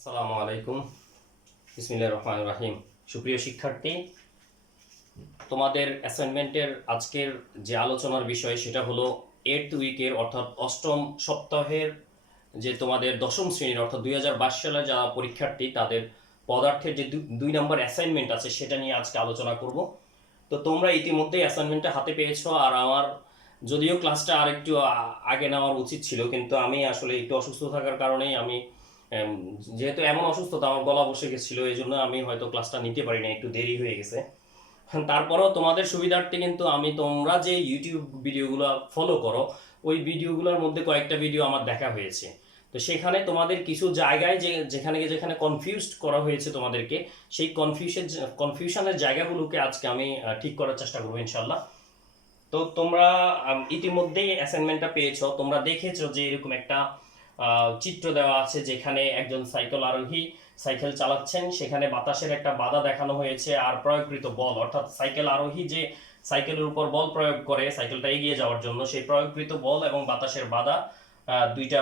আসসালামু আলাইকুম। বিসমিল্লাহির রহমানির রহিম। সুপ্রিয় শিক্ষার্থী, তোমাদের অ্যাসাইনমেন্টের আজকের যে আলোচনার বিষয় সেটা হলো 8th উইকের অর্থাৎ অষ্টম সপ্তাহের যে তোমাদের দশম শ্রেণীর অর্থাৎ 2022 সালে যারা পরীক্ষার্থী তাদের পদার্থের যে দুই নম্বর অ্যাসাইনমেন্ট আছে সেটা নিয়ে আজকে আলোচনা করব। তো তোমরা ইতিমধ্যেই অ্যাসাইনমেন্টটা হাতে পেয়েছো, আর আমার যদিও ক্লাসটা আর একটু আগে নেওয়ার উচিত ছিল, কিন্তু আমি আসলে একটু অসুস্থ থাকার কারণেই আমি এম, যেহেতু এমন অসুস্থতা আমার গলা বসে গেছিলো, এই জন্য আমি হয়তো ক্লাসটা নিতে পারি না, একটু দেরি হয়ে গেছে। তারপরেও তোমাদের সুবিধার্থে কিন্তু আমি তোমরা যে ইউটিউব ভিডিওগুলো ফলো করো ওই ভিডিওগুলোর মধ্যে কয়েকটা ভিডিও আমার দেখা হয়েছে। তো সেখানে তোমাদের কিছু জায়গায় যেখানে যেখানে কনফিউজড করা হয়েছে তোমাদেরকে, সেই কনফিউশনের জায়গাগুলোকে আজকে আমি ঠিক করার চেষ্টা করবো ইনশাল্লাহ। তো তোমরা ইতিমধ্যেই অ্যাসাইনমেন্টটা পেয়েছো, তোমরা দেখেছো যে এরকম একটা চিত্র দেওয়া আছে যেখানে একজন সাইকেল আরোহী সাইকেল চালাচ্ছেন, সেখানে বাতাসের একটা বাধা দেখানো হয়েছে আর প্রয়োগকৃত বল, অর্থাৎ সাইকেল আরোহী যে সাইকেলের উপর বল প্রয়োগ করে সাইকেলটা এগিয়ে যাওয়ার জন্য, সেই প্রয়োগকৃত বল এবং বাতাসের বাধা দুইটা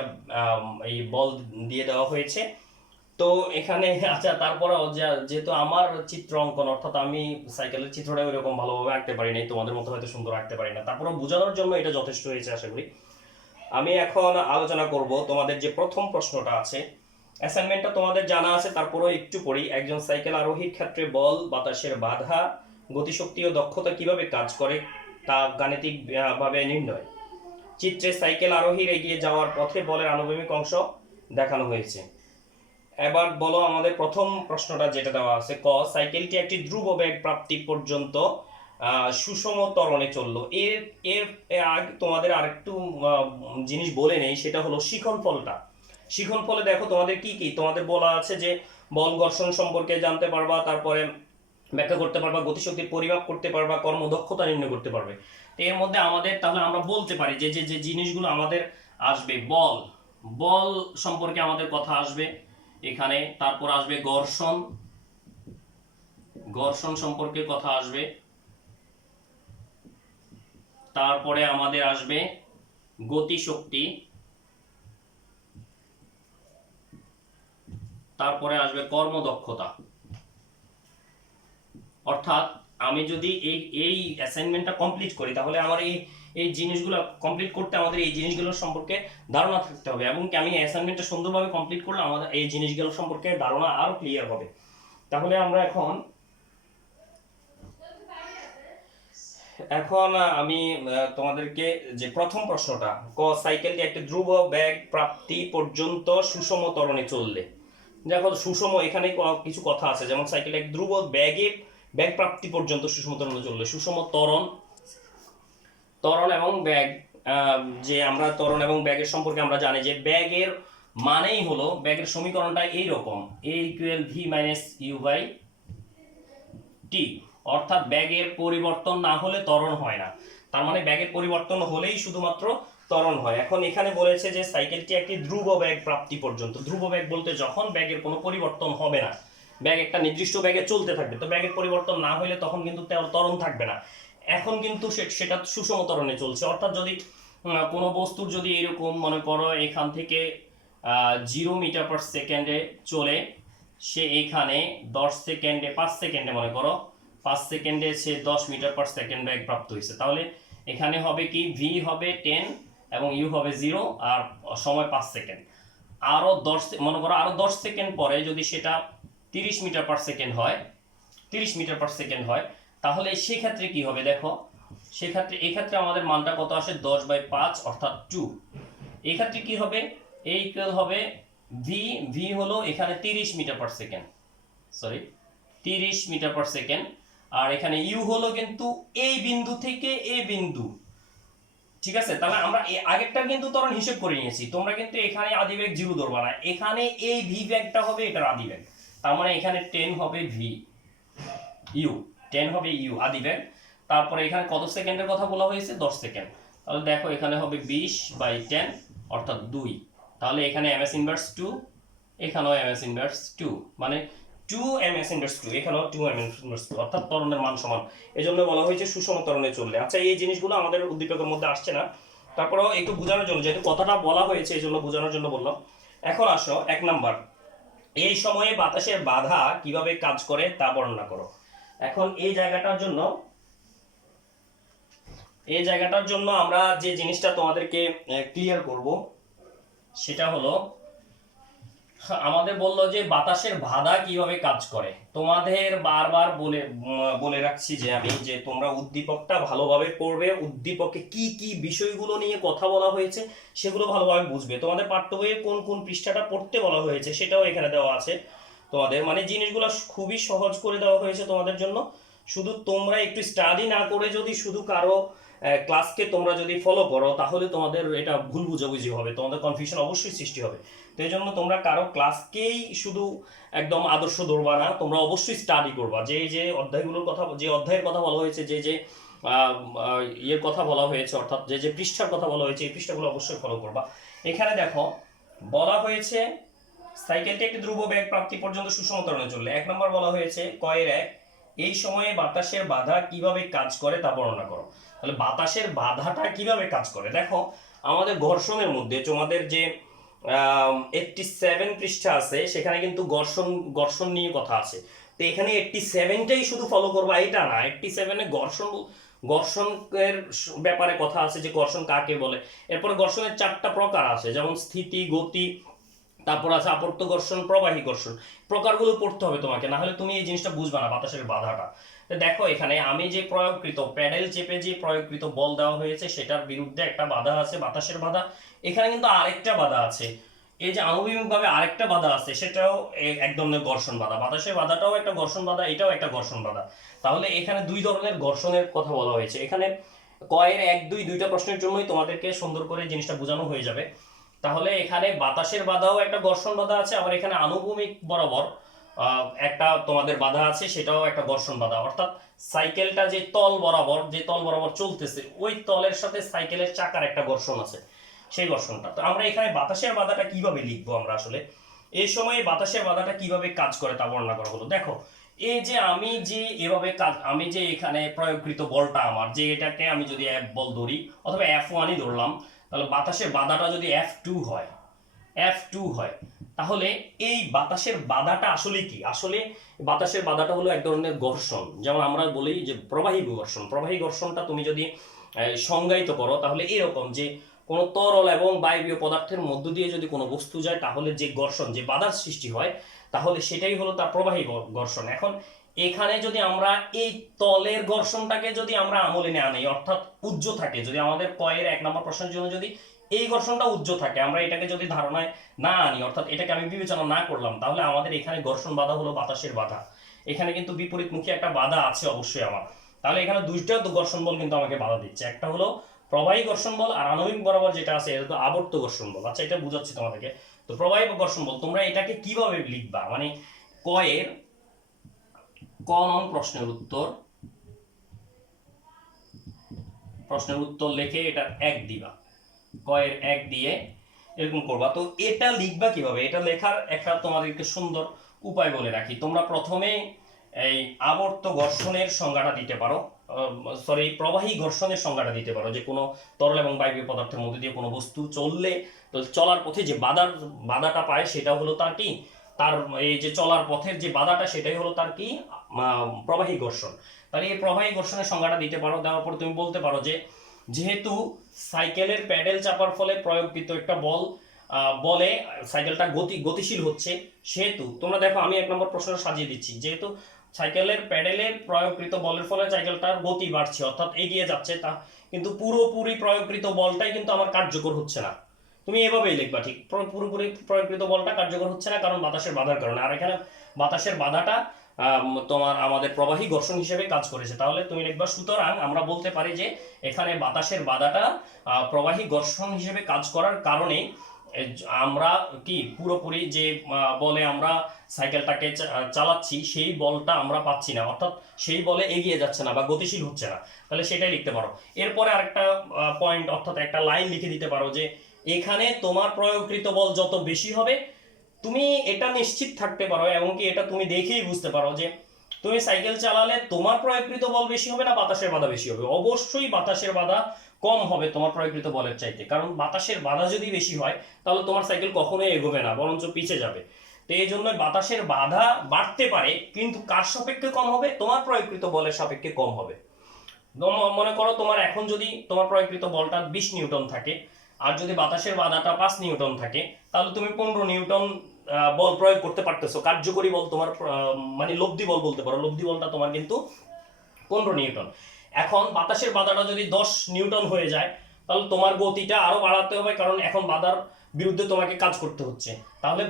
এই বল দিয়ে দেওয়া হয়েছে। তো এখানে আচ্ছা, তারপরেও যেহেতু আমার চিত্র অঙ্কন অর্থাৎ আমি সাইকেলের চিত্রটা ওইরকম ভালোভাবে আঁকতে পারি নাই, তোমাদের মতো হয়তো সুন্দর আঁকতে পারি না, তারপরেও বোঝানোর জন্য এটা যথেষ্ট হয়েছে আশা করি। আমি এখন আলোচনা করব তোমাদের যে প্রথম প্রশ্নটা আছে। অ্যাসাইনমেন্টটা তোমাদের জানা আছে, তারপরেও একটু পড়ি। একজন সাইকেল আরোহীর ক্ষেত্রে বল, বাতাসের বাধা, গতিশক্তি ও দক্ষতা কিভাবে কাজ করে তা গাণিতিক ভাবে নির্ণয়। চিত্রে সাইকেল আরোহীর এগিয়ে যাওয়ার পথে বলের আনুভূমিক অংশ দেখানো হয়েছে। এবার বলো আমাদের প্রথম প্রশ্নটা যেটা দেওয়া আছে, ক সাইকেলটি একটি ধ্রুব বেগ প্রাপ্তি পর্যন্ত সুষম ত্বরণে চললো। এর এর আগে তোমাদের আরেকটু জিনিস বলে নেই, সেটা হলো শিখন ফলটা। শিখন ফলে দেখো তোমাদের কি কি তোমাদের বলা আছে যে বল ঘর্ষণ সম্পর্কে জানতে পারবা, তারপরে ব্যাখ্যা করতে পারবা, গতিশক্তির পরিমাপ করতে পারবা, কর্মদক্ষতা নির্ণয় করতে পারবে। তো এর মধ্যে আমাদের তাহলে আমরা বলতে পারি যে যে যে জিনিসগুলো আমাদের আসবে, বল বল সম্পর্কে আমাদের কথা আসবে এখানে, তারপর আসবে ঘর্ষণ, ঘর্ষণ সম্পর্কে কথা আসবে, তারপরে আমাদের আসবে গতিশক্তি, তারপরে আসবে কর্মদক্ষতা। অর্থাৎ আমি যদি এই এই অ্যাসাইনমেন্টটা কমপ্লিট করি তাহলে আমার এই এই জিনিসগুলো কমপ্লিট করতে আমাদের এই জিনিসগুলোর সম্পর্কে ধারণা থাকতে হবে, এবং আমি অ্যাসাইনমেন্টটা সুন্দরভাবে কমপ্লিট করলে আমাদের এই জিনিসগুলো সম্পর্কে ধারণা আরো ক্লিয়ার হবে। তাহলে আমরা এখন এখন আমি তোমাদেরকে যে প্রথম প্রশ্নটা, ক সাইকেলটি একটি ধ্রুব বেগ প্রাপ্তি পর্যন্ত সুষম ত্বরণে চললে। দেখো সুষম এখানে কিছু কথা আছে, যেমন সাইকেল এক ধ্রুব বেগে বেগ প্রাপ্তি পর্যন্ত সুষম ত্বরণে চললে। সুষম ত্বরণ, ত্বরণ এবং বেগ, যে আমরা ত্বরণ এবং বেগের সম্পর্কে আমরা জানি যে বেগের মানেই হলো, বেগের সমীকরণটা এইরকম, a equal v minus u by t. অর্থাৎ ব্যাগের পরিবর্তন না হলে ত্বরণ হয় না, তার মানে ব্যাগের পরিবর্তন হলেই শুধুমাত্র ত্বরণ হয়। এখন এখানে বলেছে যে সাইকেলটি একটি ধ্রুব বেগ প্রাপ্তি পর্যন্ত। ধ্রুব বেগ বলতে যখন ব্যাগের কোনো পরিবর্তন হবে না, ব্যাগ একটা নির্দিষ্ট ব্যাগে চলতে থাকবে, তো ব্যাগের পরিবর্তন না হলে তখন কিন্তু ত্বরণ থাকবে না। এখন কিন্তু সেটা সুষম ত্বরণে চলছে। অর্থাৎ যদি কোনো বস্তুর যদি এরকম মনে করো এখান থেকে 0 মিটার পার সেকেন্ডে চলে, সে এখানে 10 সেকেন্ডে 5 সেকেন্ডে মনে করো 5 সেকেন্ডে সে 10 মিটার পার সেকেন্ড বেগ প্রাপ্ত হয়েছে, তাহলে এখানে হবে কি ভি হবে 10 এবং ইউ হবে 0 আর সময় 5 সেকেন্ড। আরও 10 মনে করো আরও 10 সেকেন্ড পরে যদি সেটা 30 মিটার পার সেকেন্ড হয়, 30 মিটার পার সেকেন্ড হয়, তাহলে সেক্ষেত্রে কি হবে দেখো, সেক্ষেত্রে এক্ষেত্রে আমাদের মানটা কত আসে 10/5 অর্থাৎ 2। এক্ষেত্রে কি হবে, এই ইকুয়াল হবে ভি, ভি হলো এখানে 30 metre per second, sorry 30 metre per second, আর এখানে ইউ হলো কিন্তু এই বিন্দু থেকে এই বিন্দু, ঠিক আছে। তাহলে আমরা আগেরটা কিন্তু ত্বরণ হিসেব করে নিয়েছি, তোমরা কিন্তু এখানে আদিবেগ 0 ধরবা না, এখানে এই ভি ব্যাগটা হবে এটার আদিবেগ, তার মানে এখানে 10 হবে ভি ইউ, 10 হবে ইউ আদিবেগ। তারপরে এখানে কত সেকেন্ডের কথা বলা হয়েছে 10 সেকেন্ড, তাহলে দেখো এখানে হবে 20/10 অর্থাৎ 2। তাহলে এখানে ms ইনভার্স 2, এখানেও ms ইনভার্স 2, মানে 2 ms ইনভার্স 2, এখানেও 2 ms ইনভার্স 2, অর্থাৎ ত্বরণের মান সমান। এজন্য বলা হয়েছে সুষম ত্বরণে চললে। আচ্ছা, এই জিনিসগুলো আমাদের উদ্দীপকের মধ্যে আসছে না, তারপরেও একটু বোঝানোর জন্য, যেহেতু কথাটা বলা হয়েছে এই জন্য বোঝানোর জন্য বললাম। এখন আসো 1 নাম্বার, এই সময়ে বাতাসের বাধা কিভাবে কাজ করে তা বর্ণনা করো। এখন এই জায়গাটার জন্য আমরা যে জিনিসটা তোমাদেরকে ক্লিয়ার করব সেটা হলো, আমাদের বললো যে বাতাসের বাধা কিভাবে কাজ করে। তোমাদের বারবার বলে রাখছি যে আমি, যে তোমরা উদ্দীপকটা ভালোভাবে পড়বে, উদ্দীপকে কি কি বিষয়গুলো নিয়ে কথা বলা হয়েছে সেগুলো ভালোভাবে বুঝবে। তোমাদের পাঠ্য বইয়ে কোন কোন পৃষ্ঠাটা পড়তে বলা হয়েছে সেটাও এখানে দেওয়া আছে। তোমাদের মানে জিনিসগুলো খুবই সহজ করে দেওয়া হয়েছে তোমাদের জন্য। শুধু তোমরা একটু স্টাডি না করে যদি শুধু কারো ক্লাসকে তোমরা যদি ফলো করো তাহলে তোমাদের এটা ভুল বুঝাবুঝি হবে, তোমাদের কনফিউশন অবশ্যই সৃষ্টি হবে। তো এই জন্য তোমরা কারো ক্লাসকেই শুধু একদম আদর্শ ধরবা না, তোমরা অবশ্যই স্টাডি করবা। যে অধ্যায়গুলোর কথা, যে অধ্যায়ের কথা বলা হয়েছে, যে ইয়ের কথা বলা হয়েছে, অর্থাৎ যে পৃষ্ঠার কথা বলা হয়েছে এই পৃষ্ঠাগুলো অবশ্যই ফলো করবা। এখানে দেখো বলা হয়েছে সাইকেলটি একটি ধ্রুব বেগ প্রাপ্তি পর্যন্ত সুষম ত্বরণে চললে। 1 নম্বর বলা হয়েছে কয়ের 1, এই সময়ে বাতাসের বাধা কিভাবে কাজ করে তা বর্ণনা করো। তাহলে বাতাসের বাধাটা কিভাবে কাজ করে, দেখো আমাদের ঘর্ষণের মধ্যে তোমাদের যে 87 পৃষ্ঠা আছে সেখানে কিন্তু ঘর্ষণ নিয়ে কথা আছে। তো এখানে 87টাই শুধু ফলো করবা এটা না, 87 এ ঘর্ষণের ব্যাপারে কথা আছে, যে ঘর্ষণ কাকে বলে। এরপরে ঘর্ষণের 4টা প্রকার আছে, যেমন স্থিতি, গতি, তারপর আছে আবর্ত ঘর্ষণ, প্রবাহী ঘর্ষণ। প্রকারগুলো পড়তে হবে তোমাকে, না হলে তুমি এই জিনিসটা বুঝবা না বাতাসের বাধাটা। তো দেখো এখানে আমি যে প্রয়োগকৃত প্যাডেল চেপে যে প্রয়োগকৃত বল দেওয়া হয়েছে সেটার বিরুদ্ধে একটা বাধা আছে, বাতাসের বাধা। এখানে কিন্তু আরেকটা বাধা আছে, এই যে আনুভূমিকভাবে আরেকটা বাধা আছে, সেটাও এক ধরনের ঘর্ষণ বাধা। বাতাসের বাধাটাও একটা ঘর্ষণ বাধা, এটাও একটা ঘর্ষণ বাধা। তাহলে এখানে দুই ধরনের ঘর্ষণের কথা বলা হয়েছে। এখানে কয়ের 1, 2 দুইটা প্রশ্নের জন্যই তোমাদেরকে সুন্দর করে জিনিসটা বোঝানো হয়ে যাবে। তাহলে এখানে বাতাসের বাধাও একটা ঘর্ষণ বাধা আছে, আবার এখানে আনুভূমিক বরাবর একটা তোমাদের বাধা আছে, সেটাও একটা ঘর্ষণ বাধা। অর্থাৎ সাইকেলটা যে তল বরাবর চলতেছে ওই তলের সাথে সাইকেলের চাকার একটা ঘর্ষণ আছে, সেই ঘর্ষণটা। তো আমরা এখানে বাতাসের বাধাটা কিভাবে লিখবো আমরা আসলে, এই সময় বাতাসের বাধাটা কিভাবে কাজ করে তা বর্ণনা করা হলো। দেখো এই যে আমি যে এখানে প্রয়োগকৃত বলটা আমার, যে এটাকে আমি যদি F বল ধরি অথবা F1ই ধরলাম, তাহলে বাতাসের বাধাটা যদি F2 হয় তাহলে এই বাতাসের বাধাটা আসলে কি? আসলে বাতাসের বাধাটা হলো এক ধরনের ঘর্ষণ। যেমন আমরা বলি যে প্রবাহী ঘর্ষণটা তুমি যদি সংজ্ঞায়িত করো তাহলে এরকম, যে কোনো তরল এবং বায়বীয় পদার্থের মধ্য দিয়ে যদি কোনো বস্তু যায় তাহলে যে ঘর্ষণ, যে বাধার সৃষ্টি হয়, তাহলে সেটাই হলো তার প্রবাহী ঘর্ষণ। এখন এখানে যদি আমরা এই তলের ঘর্ষণটাকে যদি আমরা আমলে না আনি, অর্থাৎ উজ্জ থাকে, যদি আমাদের কয়ের 1 নম্বর প্রশ্নের জন্য যদি এই ঘর্ষণটা উজ্জ থাকে, আমরা এটাকে যদি ধারণায় না আনি, অর্থাৎ এটাকে আমি বিবেচনা না করলাম, তাহলে আমাদের এখানে ঘর্ষণ বাধা হলো বাতাসের বাধা। এখানে কিন্তু বিপরীতমুখী একটা বাধা আছে অবশ্যই আমার। তাহলে এখানে দুইটা ঘর্ষণ বল কিন্তু আমাকে বাধা দিচ্ছে, একটা হলো প্রবাহী ঘর্ষণ বল, আর আণবিক বরাবর যেটা আছে এটা তো আবর্ত ঘর্ষণ বল। আচ্ছা, এটা বুঝাচ্ছি তোমাদেরকে। তো প্রবাহী ঘর্ষণ বল তোমরা এটাকে কিভাবে লিখবা, মানে কয়ের ক নং প্রশ্নের উত্তর লিখে এটা 1 দিবা, কয়ের 1 দিয়ে এরকম করবা। তো এটা লিখবা কিভাবে, এটা লেখার একটা তোমাদেরকে সুন্দর উপায় বলে রাখি। তোমরা প্রথমে এই আবর্ত ঘর্ষণের সংজ্ঞাটা দিতে পারো, প্রবাহী ঘর্ষণের সংজ্ঞাটা দিতে পারো, যে কোনো তরল এবং বায়বীয় পদার্থের মধ্যে দিয়ে কোনো বস্তু চললে, তো চলার পথে যে বাধাটা পায় সেটা হলো তার কি, তার এই যে চলার পথের যে বাধাটা সেটাই হলো তার কি, প্রবাহী ঘর্ষণ। তাহলে এই প্রবাহী ঘর্ষণের সংজ্ঞাটা দিতে পারো, দেওয়ার পর তুমি বলতে পারো যে যেহেতু সাইকেলের প্যাডেল চাপার ফলে প্রয়োগকৃত একটা বলে সাইকেলটা গতিশীল হচ্ছে, সেহেতু তোমরা দেখো আমি 1 নম্বর প্রশ্নটা সাজিয়ে দিচ্ছি, যেহেতু সাইকেলের প্যাডেলের প্রয়োগকৃত বলের ফলে সাইকেলটার গতি বাড়ছে, অর্থাৎ এগিয়ে যাচ্ছে, তা কিন্তু পুরোপুরি প্রয়োগকৃত বলটাই কিন্তু আমার কার্যকর হচ্ছে না। তুমি এভাবেই লিখবা, ঠিক পুরোপুরি প্রয়োগকৃত বলটা কার্যকর হচ্ছে না কারণ বাতাসের বাধার কারণে, আর এখানে বাতাসের বাধাটা তোমার আমাদের প্রবাহী ঘর্ষণ হিসেবে কাজ করেছে। তাহলে তুমি লিখবা সুতরাং আমরা বলতে পারি যে এখানে বাতাসের বাধাটা প্রবাহী ঘর্ষণ হিসেবে কাজ করার কারণে আমরা কি পুরোপুরি যে বলে আমরা সাইকেলটাকে চালাচ্ছি সেই বলটা আমরা পাচ্ছি না, অর্থাৎ সেই বলে এগিয়ে যাচ্ছে না বা গতিশীল হচ্ছে না। তাহলে সেটাই লিখতে পারো। এরপরে আরেকটা পয়েন্ট, অর্থাৎ একটা লাইন লিখে দিতে পারো যে এখানে তোমার প্রয়োগকৃত বল যত বেশি হবে তুমি এটা নিশ্চিত থাকতে পারো, এবং কি এটা তুমি দেখেই বুঝতে পারো যে তুমি সাইকেল চালালে তোমার প্রয়োগকৃত বল বেশি হবে না বাতাসের বাধা বেশি হবে। অবশ্যই বাতাসের বাধা কম হবে তোমার প্রয়োগকৃত বলের চাইতে, কারণ বাতাসের বাধা যদি বেশি হয় তাহলে তোমার সাইকেল কখনোই এগোবে না, বরঞ্চ পিছিয়ে যাবে। তো এই জন্য বাতাসের বাধা বাড়তে পারে, কিন্তু কার সাপেক্ষে কম হবে? তোমার প্রয়োগকৃত বলের সাপেক্ষে কম হবে। মনে করো তোমার এখন যদি তোমার প্রয়োগকৃত বলটা 20 নিউটন থাকে, আর যদি বাতাসের বাধাটা 5 নিউটন থাকে, তাহলে তুমি 15 নিউটন বল প্রয়োগ করতে পারতেছো। কার্যকরী বল তোমার মানে লব্ধি বল বলতে পারো, লব্ধি বলটা তোমার কিন্তু 15 নিউটন। এখন বাতাসের বাধাটা যদি 10 নিউটন হয়ে যায়, তাহলে তোমার গতিটা আরো বাড়াতে হবে, কারণ এখন বাধার বিরুদ্ধে তোমাকে কাজ করতে হচ্ছে। তাহলে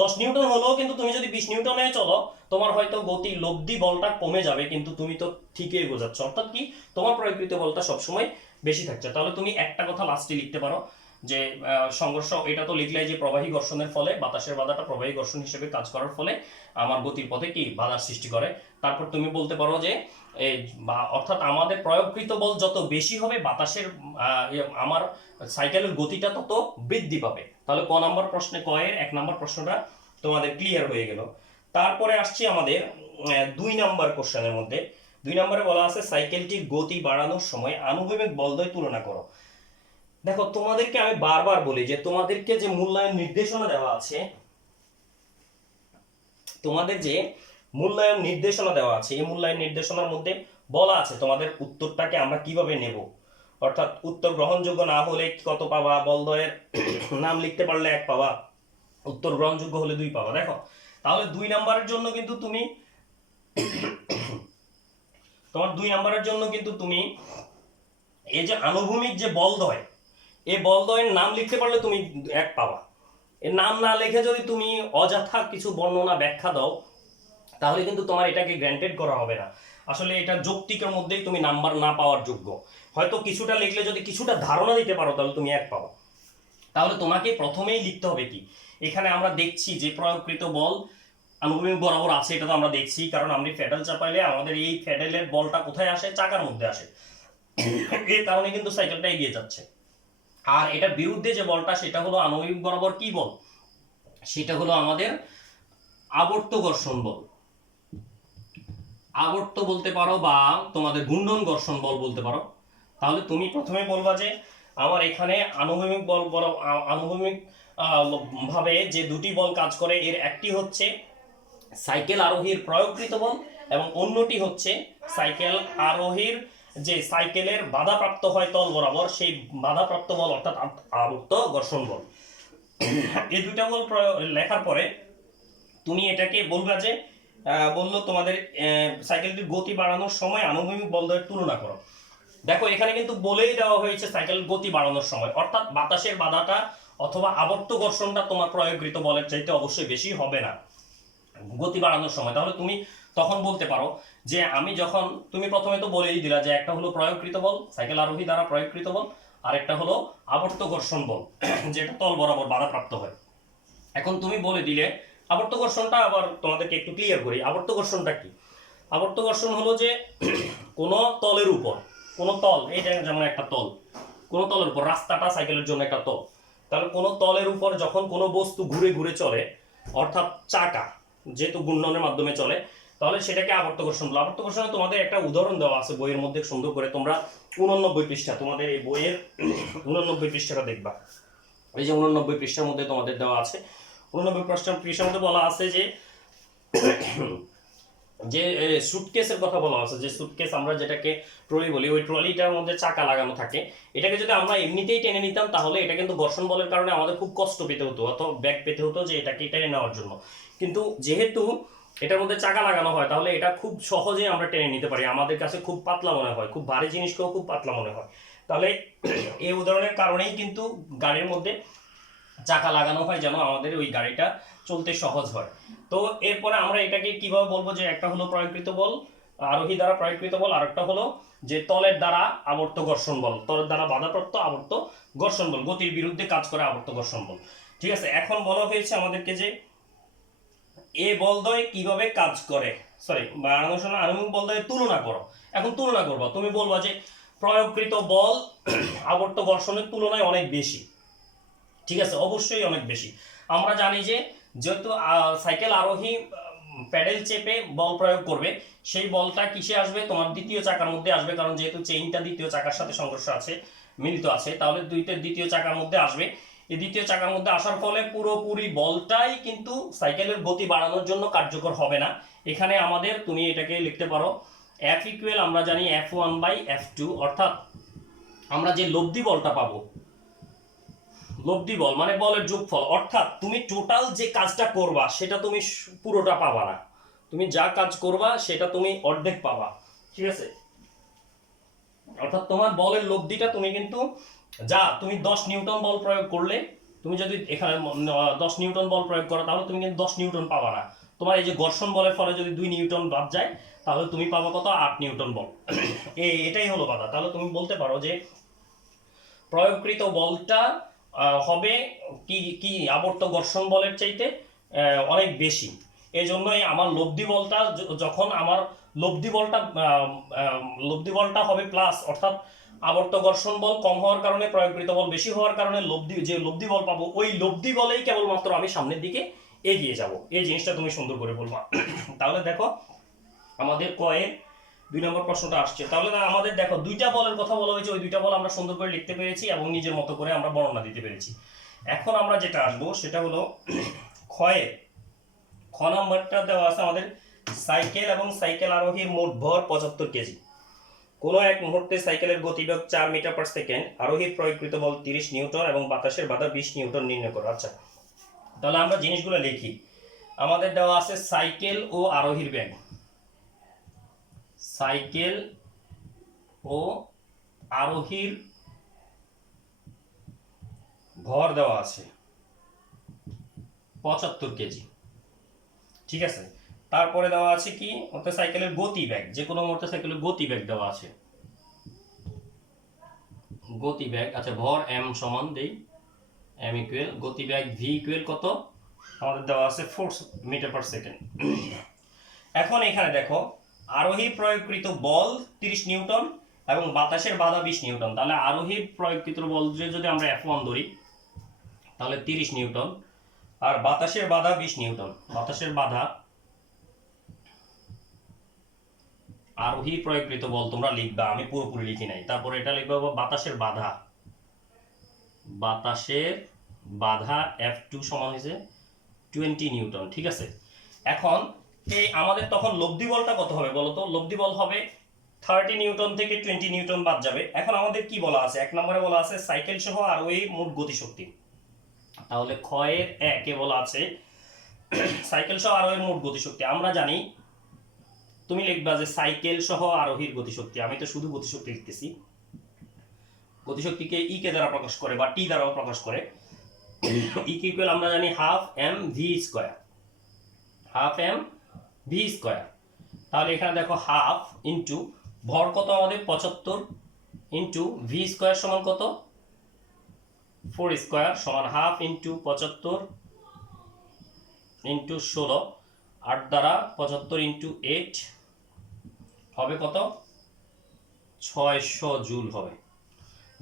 10 নিউটন হলেও কিন্তু তুমি যদি 20 নিউটনে চলো, তোমার হয়তো গতি লব্ধি বলটা কমে যাবে, কিন্তু তুমি তো ঠিকই বোঝাচ্ছ। অর্থাৎ কি, তোমার প্রয়োগকৃত বলটা সবসময় বেশি থাকছে। তাহলে তুমি একটা কথা লাস্টে লিখতে পারো যে সংঘর্ষ, এটা তো লিখলে যে প্রবাহী ঘর্ষণের ফলে বাতাসের বাধাটা প্রবাহী ঘর্ষণ হিসেবে কাজ করার ফলে আমার গতির পথে কি বাধার সৃষ্টি করে। তারপর তুমি বলতে পারো যে অর্থাৎ আমাদের প্রয়োগকৃত বল যত বেশি হবে, বাতাসের আমার সাইকেলের গতিটা তত বৃদ্ধি পাবে। তাহলে ক নাম্বার প্রশ্নে, ক এর 1 নাম্বার প্রশ্নটা তোমাদের ক্লিয়ার হয়ে গেল। তারপরে আসছি আমাদের 2 নাম্বার কোশ্চেনের মধ্যে। 2 নম্বরে বলা আছে সাইকেলটির গতি বাড়ানোর সময় আনুভূমিক বলদ্বয় তুলনা করো। দেখো, তোমাদেরকে আমি বারবার বলি যে তোমাদেরকে যে মূল্যায়ন নির্দেশনা দেওয়া আছে, তোমাদের যে মূল্যায়ন নির্দেশনা দেওয়া আছে, এই মূল্যায়ন নির্দেশনার মধ্যে বলা আছে তোমাদের উত্তরটাকে আমরা কিভাবে নেব। অর্থাৎ উত্তর গ্রহণযোগ্য না হলে কত পাবা, বলদ্বয়ের নাম লিখতে পারলে 1 পাবা, উত্তর গ্রহণযোগ্য হলে 2 পাবা। দেখো, তাহলে 2 নাম্বারের জন্য কিন্তু তুমি তোমার 2 নাম্বারের জন্য কিন্তু তুমি এই যে আনুভূমিক যে বলদ্বয়, এই বলদ্বয়ের নাম লিখতে পারলে তুমি 1 পাবা। এর নাম না লিখে যদি তুমি অযথা কিছু বর্ণনা ব্যাখ্যা দাও, তাহলে কিন্তু তোমার এটাকে গ্র্যান্টেড করা হবে না। আসলে এটা যৌক্তিকের মধ্যেই তুমি নাম্বার না পাওয়ার যোগ্য। হয়তো কিছুটা লিখলে যদি কিছুটা ধারণা দিতে পারো, তাহলে তুমি 1 পাবা। তাহলে তোমাকে প্রথমেই লিখতে হবে কি, এখানে আমরা দেখছি যে প্রয়োগকৃত বল আনুভূমিক বরাবর আছে, এটা তো আমরা দেখছি, কারণ আমরা প্যাডেল চাপাইলে আমাদের এই প্যাডেলের বলটা কোথায় আসে? চাকার মধ্যে আসে। এই কারণে কিন্তু সাইকেলটা এগিয়ে যাচ্ছে। আর এটার বিরুদ্ধে যে বলটা, সেটা হলো আনুভূমিক বরাবর কি বল? সেটা হলো আমাদের আবর্ত ঘর্ষণ বল। আবর্ত বলতে পারো বা তোমাদের ঘূর্ণন ঘর্ষণ বল বলতে পারো। তাহলে তুমি প্রথমে বলবা যে আমার এখানে আনুভূমিক বল আনুভূমিক ভাবে যে 2টি বল কাজ করে, এর একটি হচ্ছে সাইকেল আরোহীর প্রয়োগকৃত বল, এবং অন্যটি হচ্ছে সাইকেল আরোহীর যে সাইকেলের বাধাপ্রাপ্ত হয় তল বরাবর, সেই বাধাপ্রাপ্ত বল অর্থাৎ আবর্ত ঘর্ষণ বল। এই 2টা বল লেখার পরে তুমি এটাকে বলবা যে বললো তোমাদের সাইকেলটির গতি বাড়ানোর সময় আনুভূমিক বলদ্বয়ের তুলনা করো। দেখো, এখানে কিন্তু বলেই দেওয়া হয়েছে সাইকেলের গতি বাড়ানোর সময়, অর্থাৎ বাতাসের বাধাটা অথবা আবর্ত ঘর্ষণটা তোমার প্রয়োগকৃত বলের চাইতে অবশ্যই বেশি হবে না গতি বাড়ানোর সময়। তাহলে তুমি তখন বলতে পারো যে আমি যখন, তুমি প্রথমে তো বলেই দিলা যে একটা হলো প্রয়োগকৃত বল, সাইকেল আরোহী দ্বারা প্রয়োগকৃত বল, আর একটা হলো আবর্ত ঘর্ষণ বল, যেটা তল বরাবর বাধাপ্রাপ্ত হয়। এখন তুমি বলে দিলে আবর্ত ঘর্ষণটা, আবার তোমাদেরকে একটু ক্লিয়ার করি আবর্ত ঘর্ষণটা কি। আবর্ত ঘর্ষণ হলো যে কোনো তলের উপর, কোনো তল, এই যেমন একটা তল, কোনো তলের উপর, রাস্তাটা সাইকেলের জন্য একটা তল, তাহলে কোনো তলের উপর যখন কোনো বস্তু ঘুরে ঘুরে চলে, অর্থাৎ চাকা যেহেতু ঘূর্ণনের মাধ্যমে চলে, তাহলে সেটাকে আবর্ত ঘর্ষণ বলে। আবর্ত ঘর্ষণে তোমাদের একটা উদাহরণ দেওয়া আছে বইয়ের মধ্যে সুন্দর করে, তোমরা 89 পৃষ্ঠা, তোমাদের এই বইয়ের 89 পৃষ্ঠাটা দেখবা। এই যে 89 পৃষ্ঠার মধ্যে তোমাদের দেওয়া আছে, 89 পৃষ্ঠার মধ্যে বলা আছে যে যে সুটকেসের কথা বলা আছে, যে সুটকেস আমরা যেটাকে ট্রলি বলি, ওই ট্রলিটার মধ্যে চাকা লাগানো থাকে। এটাকে যদি আমরা এমনিতেই টেনে নিতাম, তাহলে এটা কিন্তু ঘর্ষণ বলের কারণে আমাদের খুব কষ্ট পেতে হতো, অথবা ব্যাক পেতে হতো যে এটাকে টেনে নেওয়ার জন্য। কিন্তু যেহেতু এটার মধ্যে চাকা লাগানো হয়, তাহলে এটা খুব সহজে আমরা টেনে নিতে পারি। আমাদের কাছে খুব পাতলা মনে হয়, খুব ভারী জিনিসকেও খুব পাতলা মনে হয়। তাহলে এই উদাহরণের কারণেই কিন্তু গাড়ির মধ্যে চাকা লাগানো হয়, যেন আমাদের ওই গাড়িটা চলতে সহজ হয়। তো এরপরে আমরা এটাকে কিভাবে বলবো যে একটা হলো প্রয়োগকৃত বল, আরোহী দ্বারা প্রয়োগকৃত বল, আর একটা হলো যে তলের দ্বারা আবর্ত ঘর্ষণ বল, তলের দ্বারা বাধাপ্রাপ্ত আবর্ত ঘর্ষণ বল, গতির বিরুদ্ধে কাজ করে আবর্ত ঘর্ষণ বল। ঠিক আছে, এখন বলা হয়েছে আমাদেরকে যে এ বলদ্বয় কিভাবে কাজ করে, আনুভূমিক বলদ্বয়ের তুলনা করো। এখন তুলনা করবা, তুমি বলবা যে প্রয়োগকৃত বল আবর্ত ঘর্ষণের তুলনায় অনেক বেশি। ঠিক আছে, অবশ্যই অনেক বেশি। আমরা জানি যে যেহেতু সাইকেল আরোহী প্যাডেল চেপে বল প্রয়োগ করবে, সেই বলটা কিসে আসবে? তোমার দ্বিতীয় চাকার মধ্যে আসবে, কারণ যেহেতু চেইনটা দ্বিতীয় চাকার সাথে সংঘর্ষ আছে, মিলিত আছে, তাহলে দ্বিতীয় চাকার মধ্যে আসবে। এই দ্বিতীয় চাকার মধ্যে আসার ফলে পুরোপুরি বলটাই কিন্তু সাইকেলের গতি বাড়ানোর জন্য কার্যকর হবে না। এখানে আমাদের তুমি এটাকে লিখতে পারো F ইকুয়াল আমরা জানি F1/F2, অর্থাৎ আমরা যে লব্ধি বলটা পাবো, লব্ধি বল মানে বলের যোগফল, অর্থাৎ তুমি টোটাল যে কাজটা করবা সেটা তুমি পুরোটা পাবা না, তুমি যা কাজ করবা সেটা তুমি অর্ধেক পাবা, ঠিক আছে? অর্থাৎ তোমার বলের লব্ধিটা তুমি কিন্তু তুমি 10 নিউটন বল প্রয়োগ করলে, তুমি যদি এখানে 10 নিউটন বল প্রয়োগ করো তাহলে তুমি কিন্তু 10 নিউটন পাবা না। তোমার এই যে ঘর্ষণ বলের ফলে যদি 2 নিউটন বাদ যায় তাহলে তুমি পাবা কত? 8 নিউটন বল। এটাই হলো কথা। তাহলে তুমি বলতে পারো যে প্রয়োগকৃত বলটা হবে কি কি আবর্ত ঘর্ষণ বলের চাইতে অনেক বেশি। এই জন্যই আমার লব্ধি বলটা যখন আমার লব্ধি বলটা হবে প্লাস, অর্থাৎ আবর্ত ঘর্ষণ বল কম হওয়ার কারণে প্রয়োগকৃত বল বেশি হওয়ার কারণে লব্ধি বল পাবো, ওই লব্ধি বলেই কেবলমাত্র আমি সামনের দিকে এগিয়ে যাব। এই জিনিসটা তুমি সুন্দর করে বলবা। তাহলে দেখো আমাদের কয়ের 2 নম্বর প্রশ্নটা আসছে। তাহলে আমাদের দেখো দুইটা বলের কথা বলা হয়েছে, ওই দুইটা বল আমরা সুন্দর করে লিখতে পেরেছি এবং নিজের মতো করে আমরা বর্ণনা দিতে পেরেছি। এখন আমরা যেটা আসবো সেটা হলো খ নম্বরটা দেওয়া আছে আমাদের সাইকেল এবং সাইকেল আরোহীর মোট ভর 75 কেজি। কোনো এক মুহূর্তে সাইকেলের গতিবেগ 4 মিটার পার সেকেন্ড, আরোহীর প্রয়োগকৃত বল 30 নিউটন এবং বাতাসের বাধা 20 নিউটন নির্ণয় করো। আচ্ছা, তাহলে আমরা জিনিসগুলো লিখি। আমাদের দেওয়া আছে সাইকেল ও আরোহীর বেগ, সাইকেল ও আরোহীর ভর দেওয়া আছে 75 কেজি, ঠিক আছে? তারপরে দেওয়া আছে কি মোটরসাইকেলের গতিবেগ, যে কোনো মোটরসাইকেলের গতিবেগ দেওয়া আছে, গতিবেগ। আচ্ছা, ভর m সমান দেই m ইকুয়াল গতিবেগ v ইকুয়াল কত আমাদের দেওয়া আছে 4 মিটার পার সেকেন্ড। এখন এখানে দেখো আরোহী প্রয়োগকৃত বল 30 নিউটন এবং বাতাসের বাধা 20 নিউটন। তাহলে আরোহী প্রয়োগকৃত বল যদি আমরা F1 ধরি তাহলে 30 নিউটন আর বাতাসের বাধা 20 নিউটন। বাতাসের বাধা আরোহী প্রয়োগকৃত বল তোমরা লিখবা, আমি পুরোপুরি লিখি নাই। তারপরে এটা লিখবা বাতাসের বাধা, বাতাসের বাধা F2 সমান হয়েছে 20 নিউটন, ঠিক আছে? এখন এই আমাদের তখন লব্ধি বলটা কত হবে বলো তো? লব্ধি বল হবে 30 নিউটন থেকে 20 নিউটন বাদ যাবে। এখন আমাদের কি বলা আছে? 1 নম্বরে বলা আছে সাইকেল সহ আরোহী মোট গতিশক্তি। তাহলে ক্ষয়ের একে বলা আছে সাইকেল সহ আরোহীর মোট গতিশক্তি। আমরা জানি, তুমি লিখবা যে সাইকেল সহ আরোহীর গতিশক্তি, আমি তো শুধু গতিশক্তি লিখতেছি, গতিশক্তিকে ই কে দ্বারা প্রকাশ করে বা টি দ্বারাও প্রকাশ করে। ই কে ইকুয়াল আমরা জানি half M V square, half M V square. তাহলে এখানে দেখো হাফ ইন্টু ভর কত আমাদের 75 ইন্টু ভি স্কয়ার সমান কত 4 স্কয়ার সমান হাফ ইন্টু 75 ইন্টু 16, 8 দ্বারা 75 ইন্টু 8 হবে কত? 600 জুল হবে।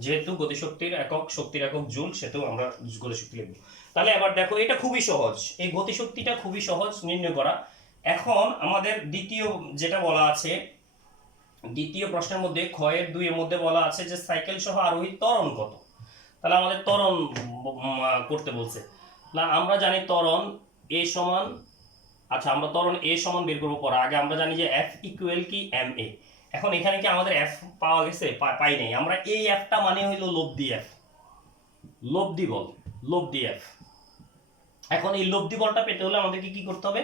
যেহেতু গতিশক্তির একক শক্তির একক জুল, সেহেতু আমরা গতিশক্তি লিখব। তাহলে এবার দেখো এটা খুবই সহজ, এই গতিশক্তিটা খুবই সহজ নির্ণয় করা। এখন আমাদের দ্বিতীয় যেটা বলা আছে, দ্বিতীয় প্রশ্নের মধ্যে ক্ষয়ের 2 এর মধ্যে বলা আছে যে সাইকেল সহ আরোহী ত্বরণ কত। তাহলে আমাদের ত্বরণ করতে বলছে না, আমরা জানি ত্বরণ এ সমান, আচ্ছা আমরা ত্বরণ এ সমান বের করবো পরে, আগে আমরা জানি যে এফ ইকুয়াল কি এম এ। এখন এখানে কি আমাদের এফ পাওয়া গেছে? পাই নাই আমরা। এই এফটা মানে হইল লব্ধি এফ, লব্ধি বল, লব্ধি এফ। এখন এই লব্ধি বলটা পেতে হলে আমাদেরকে কি করতে হবে?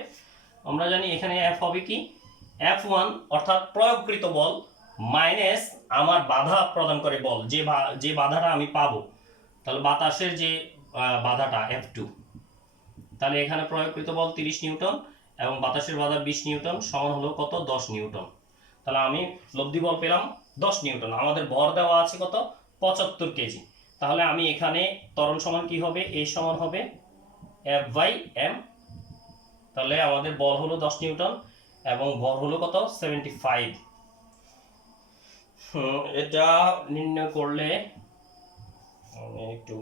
আমরা জানি এখানে এফ হবে কি F1 অর্থাৎ প্রয়োগকৃত বল মাইনাস আমার বাধা প্রদান করে বল, যে বাধাটা আমি পাবো, তাহলে বাতাসের যে বাধাটা F2। তাহলে এখানে প্রয়োগকৃত বল 30 নিউটন এবং বাতাসের বাধা 20 নিউটন সমান হলো কত? 10 নিউটন। তাহলে আমি লব্ধি বল পেলাম 10 নিউটন। আমাদের ভর দেওয়া আছে কত? 75 কেজি। তাহলে আমি এখানে ত্বরণ সমান কি হবে? এ সমান হবে F/m। তাহলে আমাদের বল হলো 10 নিউটন এবং ভর হলো কত? 75। এটা নির্ণয় করলে আমি একটু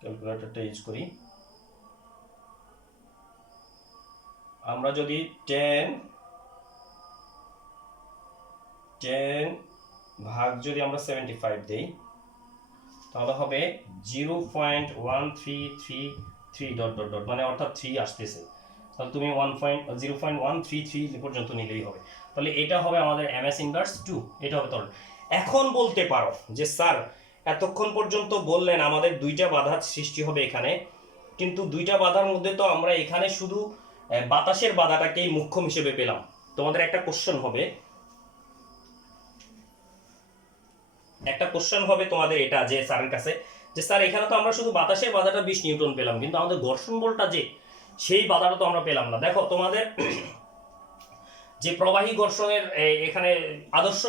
ক্যালকুলেটরটা ইউজ করি। আমরা যদি 10 ভাগ যদি আমরা 75 দেই তাহলে হবে 0.1333 ডট ডট ডট, মানে অর্থাৎ 3 আসতেছে। তাহলে তুমি 0.133 পর্যন্ত নিলেই হবে। তাহলে এটা হবে আমাদের এমএস ইনভার্স 2, এটা হবে তরল। এখন বলতে পারো যে স্যার এতক্ষণ পর্যন্ত বললেন আমাদের দুইটা বাধা সৃষ্টি হবে এখানে, কিন্তু দুইটা বাধার মধ্যে তো আমরা এখানে শুধু বাতাসের বাধাটাকেই মুখ্য হিসেবে পেলাম। তোমাদের একটা কোশ্চেন হবে তোমাদের এটা, যে স্যারের কাছে যে স্যার এখানে তো আমরা শুধু বাতাসের বাধাটা 20 নিউটন পেলাম, কিন্তু আমাদের ঘর্ষণ বলটা যে সেই বাধাটা তো আমরা পেলাম না। দেখো তোমাদের যে প্রবাহী ঘর্ষণের এখানে আদর্শ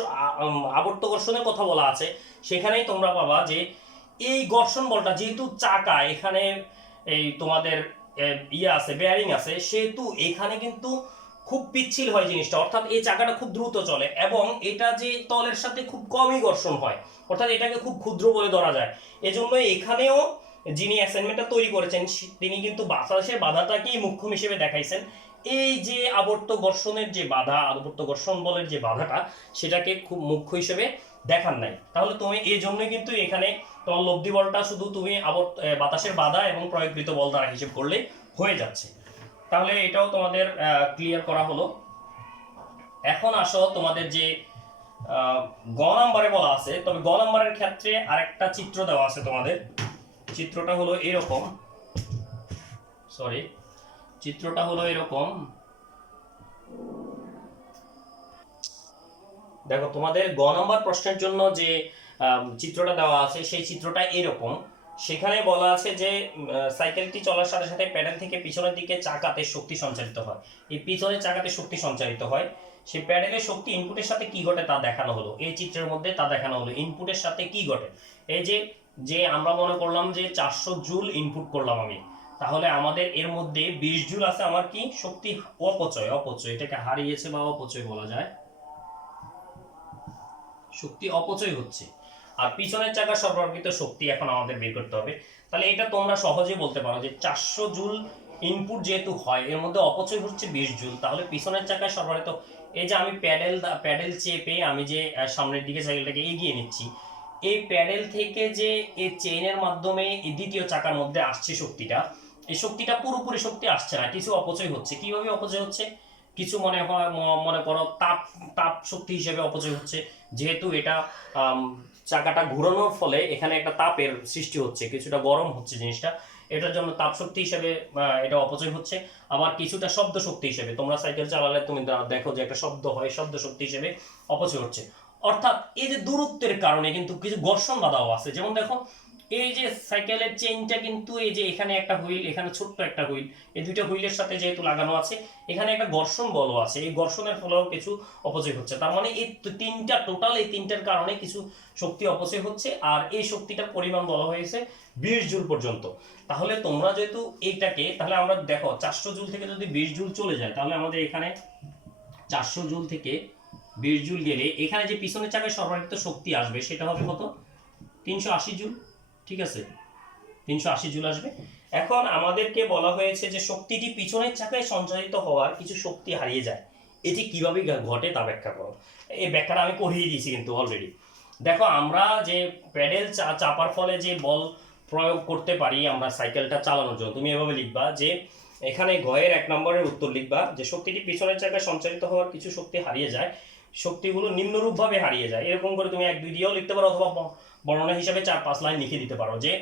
আবর্ত ঘর্ষণের কথা বলা আছে, সেখানেই তোমরা পাবা যে এই ঘর্ষণ বলটা যেহেতু চাকা এখানে এই তোমাদের ইয়ে আছে, বেয়ারিং আছে, সেহেতু এখানে কিন্তু খুব পিচ্ছিল হয় জিনিসটা, অর্থাৎ এই চাকাটা খুব দ্রুত চলে এবং এটা যে তলের সাথে খুব কমই ঘর্ষণ হয়, অর্থাৎ এটাকে খুব ক্ষুদ্র বলে ধরা যায়। এজন্য এখানেও যিনি অ্যাসাইনমেন্টটা তৈরি করেছেন তিনি কিন্তু বাতাসের বাধাটাকেই মুখ্য হিসেবে দেখাইছেন। এই যে আবর্ত ঘর্ষণের যে বাধা, আবর্ত ঘর্ষণ বলের যে বাধাটা, সেটাকে খুব মুখ্য হিসেবে দেখান নাই। তাহলে তুমি এই জন্যই কিন্তু এখানে তোমার লব্ধি বলটা শুধু তুমি বাতাসের বাধা এবং প্রয়োগকৃত বল দ্বারা হিসেব করলে হয়ে যাচ্ছে। তাহলে এটাও তোমাদের ক্লিয়ার করা হলো। এখন আসো তোমাদের যে গ নাম্বারে বলা আছে, তবে গ নাম্বারের ক্ষেত্রে আরেকটা চিত্র দেওয়া আছে তোমাদের। চিত্রটা হলো এরকম, দেখো তোমাদের গ নাম্বার প্রশ্নের জন্য যে চিত্রটা দেওয়া আছে সেই চিত্রটা এরকম। সেখানে বলা আছে যে সাইকেলটি চলার সাথে সাথে প্যাডেল থেকে পিছনের দিকে চাকাতে শক্তি সঞ্চারিত হয়। এই পিছনের চাকাতে শক্তি সঞ্চারিত হয়, সেই প্যাডেলের শক্তি ইনপুটের সাথে কি ঘটে তা দেখানো হলো। এই চিত্রের মধ্যে তা দেখানো হলো ইনপুটের সাথে কি ঘটে। এই যে যে আমরা মনে করলাম যে 400 জুল ইনপুট করলাম আমি, তাহলে আমাদের এর মধ্যে 20 জুল আছে আমার কি শক্তি অপচয়, এটাকে হারিয়েছে বা অপচয় বলা যায়, শক্তি অপচয় হচ্ছে। আর পিছনের চাকা সরবরাহকৃত শক্তি এখন আমাদের বের করতে হবে। তাহলে এটা তোমরা সহজে বলতে পারো যে 400 জুল ইনপুট যেহেতু হয়, এর মধ্যে অপচয় হচ্ছে 20 জুল, তাহলে পিছনের চাকায় সরবরাহিত, এই যে আমি প্যাডেল চেপে আমি যে সামনের দিকে সাইকেলটাকে এগিয়ে নিচ্ছি, এই প্যাডেল থেকে যে এই চেইনের মাধ্যমে এই দ্বিতীয় চাকার মধ্যে আসছে শক্তিটা, এই শক্তিটা পুরোপুরি শক্তি আসছে না, কিছু অপচয় হচ্ছে। কিভাবে অপচয় হচ্ছে? কিছু মনে করো তাপ শক্তি হিসেবে অপচয় হচ্ছে, যেহেতু এটা চাকাটা ঘোরানোর ফলে এখানে একটা তাপের সৃষ্টি হচ্ছে, কিছুটা গরম হচ্ছে জিনিসটা, এটার জন্য তাপ শক্তি হিসেবে এটা অপচয় হচ্ছে। আবার কিছুটা শব্দ শক্তি হিসেবে, তোমরা সাইকেল চালালে তুমি দেখো যে একটা শব্দ হয়, শব্দ শক্তি হিসেবে অপচয় হচ্ছে। অর্থাৎ এই যে দূরত্বের কারণে কিন্তু কিছু ঘর্ষণ বাধাও আছে। যেমন দেখো এই যে সাইকেলের চেইনটা কিন্তু এই যে এখানে একটা হুইল, এখানে ছোট্ট একটা হুইল, এই দুইটা হুইলের সাথে যেহেতু লাগানো আছে, এখানে একটা ঘর্ষণ বলও আছে, এই ঘর্ষণের ফলেও কিছু অপচয় হচ্ছে। তার মানে এই তিনটার কারণে কিছু শক্তি অপচয় হচ্ছে, আর এই শক্তিটার পরিমাণ বলা হয়েছে 20 জুল পর্যন্ত। তাহলে তোমরা যেহেতু এইটাকে, তাহলে আমরা দেখো 400 জুল থেকে যদি 20 জুল চলে যায়, তাহলে আমাদের এখানে 400 জুল থেকে 20 জুল গেলে এখানে যে পিছনের চাকায় সরবরাহিত শক্তি আসবে সেটা হবে কত? 380 জুল। ঠিক আছে, 380 জুল আসবে। এখন আমাদেরকে বলা হয়েছে যে শক্তিটি পিছনের চাকায় সঞ্চারিত হওয়ার কিছু শক্তি হারিয়ে যায়, এটি কিভাবে ঘটে তা ব্যাখ্যা করো। এই ব্যাখ্যাটা আমি করিয়ে দিয়েছি কিন্তু অলরেডি। দেখো আমরা যে প্যাডেল চাপার ফলে যে বল প্রয়োগ করতে পারি আমরা সাইকেলটা চালানোর জন্য, তুমি এভাবে লিখবা যে এখানে গয়ের 1 নম্বরের উত্তর লিখবা যে শক্তিটি পিছনের চাকায় সঞ্চারিত হওয়ার কিছু শক্তি হারিয়ে যায়, শক্তিগুলো নিম্নরূপভাবে হারিয়ে যায়। এরকম করে তুমি 1-2 দিয়েও লিখতে পারো, অথবা বর্ণনা হিসাবে 4-5 লাইন লিখে দিতে পারো যে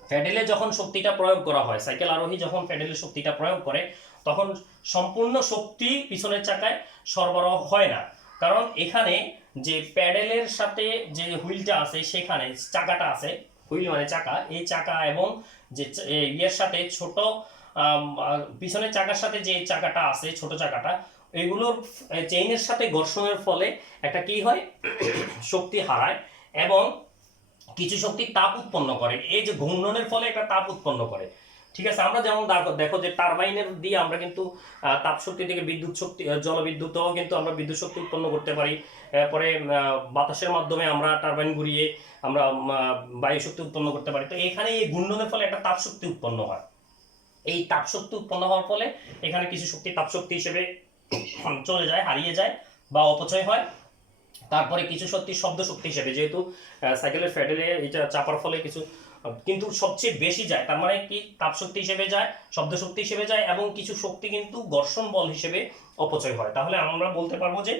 প্যাডেলে যখন শক্তিটা প্রয়োগ করা হয়, সাইকেল আরোহী যখন প্যাডেলে শক্তিটা প্রয়োগ করে, তখন সম্পূর্ণ শক্তি পিছনের চাকায় সরবরাহ হয় না। কারণ এখানে যে প্যাডেলের সাথে যে হুইলটা আছে, সেখানে চাকাটা আছে, হুইল মানে চাকা, এই চাকা এবং যে ইয়ের সাথে ছোট পিছনের চাকার সাথে যে চাকাটা আছে, ছোট চাকাটা, এগুলোর চেইনের সাথে ঘর্ষণের ফলে একটা কি হয়, শক্তি হারায় এবং কিছু শক্তি তাপ উৎপন্ন করে। এই যে ঘূর্ণনের ফলে একটা তাপ উৎপন্ন করে। ঠিক আছে, আমরা যেমন দেখো যে টারবাইনের দিয়ে আমরা কিন্তু তাপ শক্তি থেকে বিদ্যুৎ শক্তি, জলবিদ্যুৎও কিন্তু আমরা বিদ্যুৎ শক্তি উৎপন্ন করতে পারি। পরে বাতাসের মাধ্যমে আমরা টারবাইন ঘুরিয়ে আমরা বায়ু শক্তি উৎপন্ন করতে পারি। তো এখানে এই ঘূর্ণনের ফলে একটা তাপ শক্তি উৎপন্ন হয়। এই তাপ শক্তি উৎপন্ন হওয়ার ফলে এখানে কিছু শক্তি তাপ শক্তি হিসেবে চলে যায়, হারিয়ে যায় বা অপচয় হয়। তারপরে কিছু শক্তি শব্দ শক্তি হিসেবে, যেহেতু সাইকেলের প্যাডেলে এটা চাপার ফলে কিছু কিন্তু সবচেয়ে বেশি যায়, তার মানে কি তাপ শক্তি হিসেবে যায়, শব্দ শক্তি হিসেবে যায়, এবং কিছু শক্তি কিন্তু ঘর্ষণ বল হিসেবে অপচয় হয়। তাহলে আমরা বলতে পারবো যে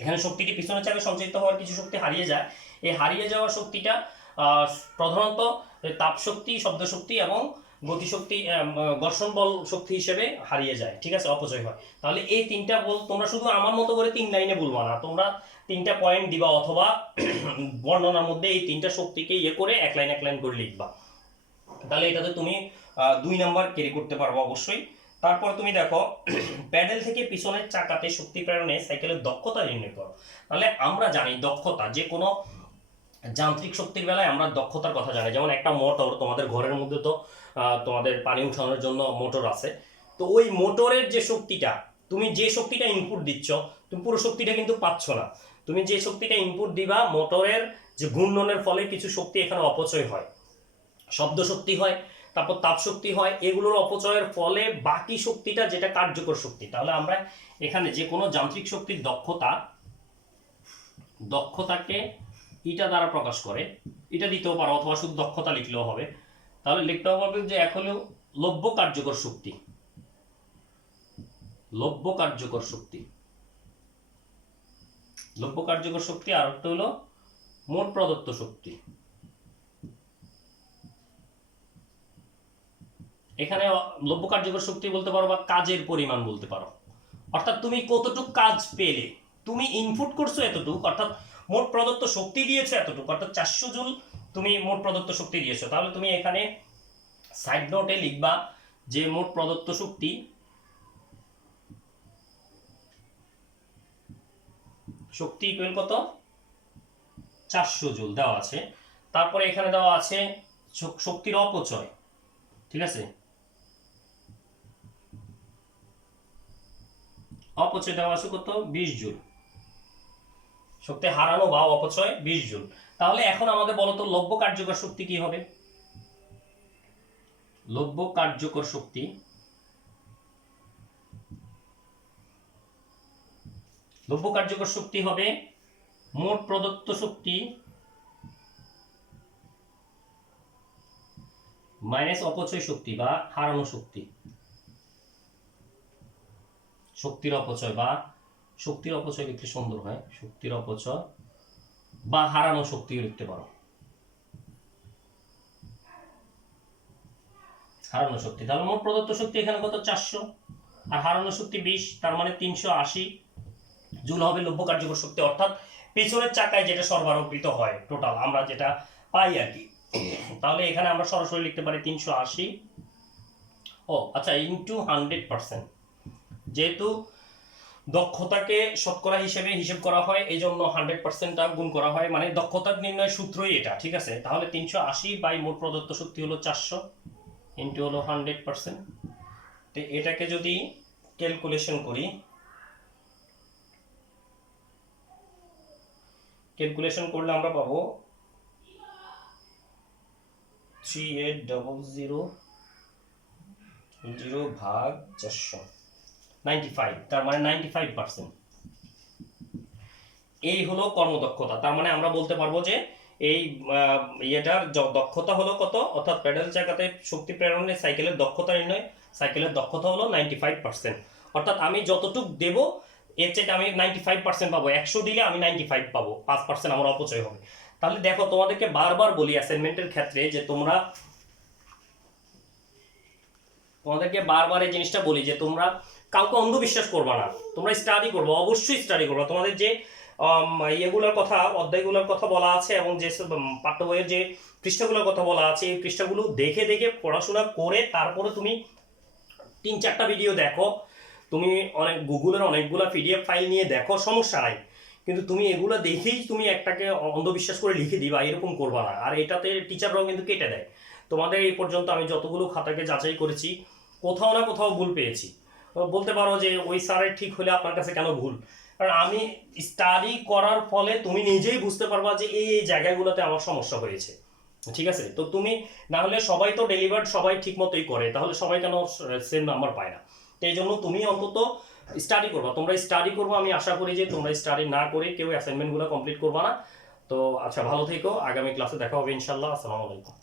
এখানে শক্তিটি পিছনের চাপে সঞ্চারিত হওয়ার কিছু শক্তি হারিয়ে যায়। এই হারিয়ে যাওয়া শক্তিটা প্রধানত তাপ শক্তি, শব্দ শক্তি এবং গতিশক্তি, ঘর্ষণ বল শক্তি হিসেবে হারিয়ে যায়, ঠিক আছে, অপচয় হয়। তাহলে এই তিনটা বল তোমরা শুধু আমার মতো করে 3 লাইনে বলবা না, তোমরা 3টা পয়েন্ট দিবা, অথবা বর্ণনার মধ্যে এই 3টা শক্তিকে করে এক লাইন করে লিখবা। তাহলে এটাতে তুমি 2 নাম্বার ক্যারি করতে পারবো অবশ্যই। তারপর তুমি দেখো প্যাডেল থেকে পিছনের চাকাতে শক্তি প্রেরণে সাইকেলের দক্ষতা নির্ণয় করো। তাহলে আমরা জানি দক্ষতা, যে কোনো যান্ত্রিক শক্তির বেলায় আমরা দক্ষতার কথা জানি। যেমন একটা মোটর, তোমাদের ঘরের মধ্যে তো তোমাদের পানি উঠানোর জন্য মোটর আছে, তো ওই মোটরের যে শক্তিটা, তুমি যে শক্তিটা ইনপুট দিচ্ছ, তুমি পুরো শক্তিটা কিন্তু পাচ্ছ না। তুমি যে শক্তিটা ইনপুট দিবা, মোটরের যে ঘূর্ণনের ফলে কিছু শক্তি এখানে অপচয় হয়, শব্দ শক্তি হয়, তারপর তাপ শক্তি হয়, এগুলোর অপচয়ের ফলে বাকি শক্তিটা যেটা কার্যকর শক্তি। তাহলে আমরা এখানে যে কোনো যান্ত্রিক শক্তির দক্ষতাকে ইটা দ্বারা প্রকাশ করে, এটা দিতেও পারো, অথবা শুধু দক্ষতা লিখলেও হবে। তাহলে লিখতে হবে যে এক হলো লব্য কার্যকর শক্তি, লব্য কার্যকর শক্তি, লব্য কার্যকর শক্তি, আর একটা হলো মোট প্রদত্ত শক্তি। এখানে লব্য কার্যকর শক্তি বলতে পারো বা কাজের পরিমাণ বলতে পারো, অর্থাৎ তুমি কতটুকু কাজ পেলে, তুমি ইনপুট করছো এতটুকু, অর্থাৎ মোট প্রদত্ত শক্তি দিয়েছো এতটুকু, অর্থাৎ 400 জুল তুমি মোট প্রদত্ত শক্তি দিয়েছো। তাহলে তুমি এখানে সাইড নোটে লিখবা যে মোট প্রদত্ত শক্তি ইকুয়াল কত, 400 জুল দেওয়া আছে। তারপরে এখানে দেওয়া আছে শক্তির অপচয়, ঠিক আছে, অপচয় দেওয়া আছে কত, 20 জুল, শক্তি হারানো বা অপচয় 20 জুল। তাহলে এখন আমাদের বলতো লব্য কার্যকর শক্তি কি হবে? লব্য কার্যকর শক্তি হবে মোট প্রদত্ত শক্তি মাইনাস অপচয় শক্তি বা হারানো শক্তি। শক্তির অপচয় লিখলে সুন্দর হয়, শক্তির অপচয় বা হারানো শক্তিও লিখতে পারো, হারানো শক্তি। তাহলে মোট প্রদত্ত শক্তি এখানে কত, 400, আর হারানো শক্তি 20, তার মানে 380 জুল হবে লব্য কার্যকর শক্তি, অর্থাৎ পেছনের চাকায় যেটা সরবরাহকৃত হয় টোটাল আমরা যেটা পাই আর কি। তাহলে এখানে আমরা সরাসরি লিখতে পারি 380, আচ্ছা, ইনটু 100%, যেহেতু দক্ষতাকে শতকরা হিসেবে হিসাব করা হয়, এই জন্য 100%টা গুণ করা হয়, মানে দক্ষতার নির্ণয় সূত্রই এটা, ঠিক আছে। তাহলে 380 বাই মোট প্রদত্ত শক্তি হলো 400 ইনটু হলো 100%। তো এটাকে যদি ক্যালকুলেশন করি, করলে আমরা পাবো 3800 ভাগ 400, 95, তার মানে 95%। এই হলো কর্মদক্ষতা। তার মানে আমরা বলতে পারবো যে এই ইয়েটার দক্ষতা হলো কত, অর্থাৎ প্যাডেল চাকাতে শক্তি প্রেরণে সাইকেলের দক্ষতা নির্ণয়, সাইকেলের দক্ষতা হলো 95%। অর্থাৎ আমি যতটুক দেব এর চাইতে আমি 95% পাবো, 100 দিলে আমি 95 পাবো, 5% আমার অপচয় হবে। তাহলে দেখো তোমাদেরকে বারবার বলি অ্যাসাইনমেন্টের ক্ষেত্রে যে তোমাদেরকে বারবার এই জিনিসটা বলি যে তোমরা কাউকে অন্ধবিশ্বাস করবা না, তোমরা স্টাডি করবো, অবশ্যই স্টাডি করবো। তোমাদের যে ইয়েগুলোর কথা, অধ্যায়গুলোর কথা বলা আছে এবং যে পাঠ্য বইয়ের যে পৃষ্ঠাগুলোর কথা বলা আছে, এই পৃষ্ঠাগুলো দেখে দেখে পড়াশোনা করে তারপরে তুমি 3-4টা ভিডিও দেখো, তুমি গুগলের অনেকগুলো পিডিএফ ফাইল নিয়ে দেখো, সমস্যা নাই, কিন্তু তুমি এগুলো দেখেই তুমি একটাকে অন্ধবিশ্বাস করে লিখে দিবা, এরকম করবা না। আর এটাতে টিচাররাও কিন্তু কেটে দেয়। তোমাদের এই পর্যন্ত আমি যতগুলো খাতাকে যাচাই করেছি, কোথাও না কোথাও ভুল পেয়েছি। বলতে পারো যে ওই স্যারের ঠিক হলে আপনার কাছে কেন ভুল, কারণ আমি স্টাডি করার ফলে তুমি নিজেই বুঝতে পারবা যে এই জায়গাগুলোতে আমার সমস্যা হয়েছে, ঠিক আছে। তো তুমি না হলে সবাই তো ডেলিভার্ড, সবাই ঠিক মতোই করে, তাহলে সবাই কেন সেম নাম্বার পায় না? তো এই জন্য তুমি অন্তত স্টাডি করবা, তোমরা স্টাডি করবো। আমি আশা করি যে তোমরা স্টাডি না করে কেউ অ্যাসাইনমেন্টগুলো কমপ্লিট করবা না। তো আচ্ছা, ভালো থেকো, আগামী ক্লাসে দেখা হবে ইনশাল্লাহ। আসসালামু আলাইকুম।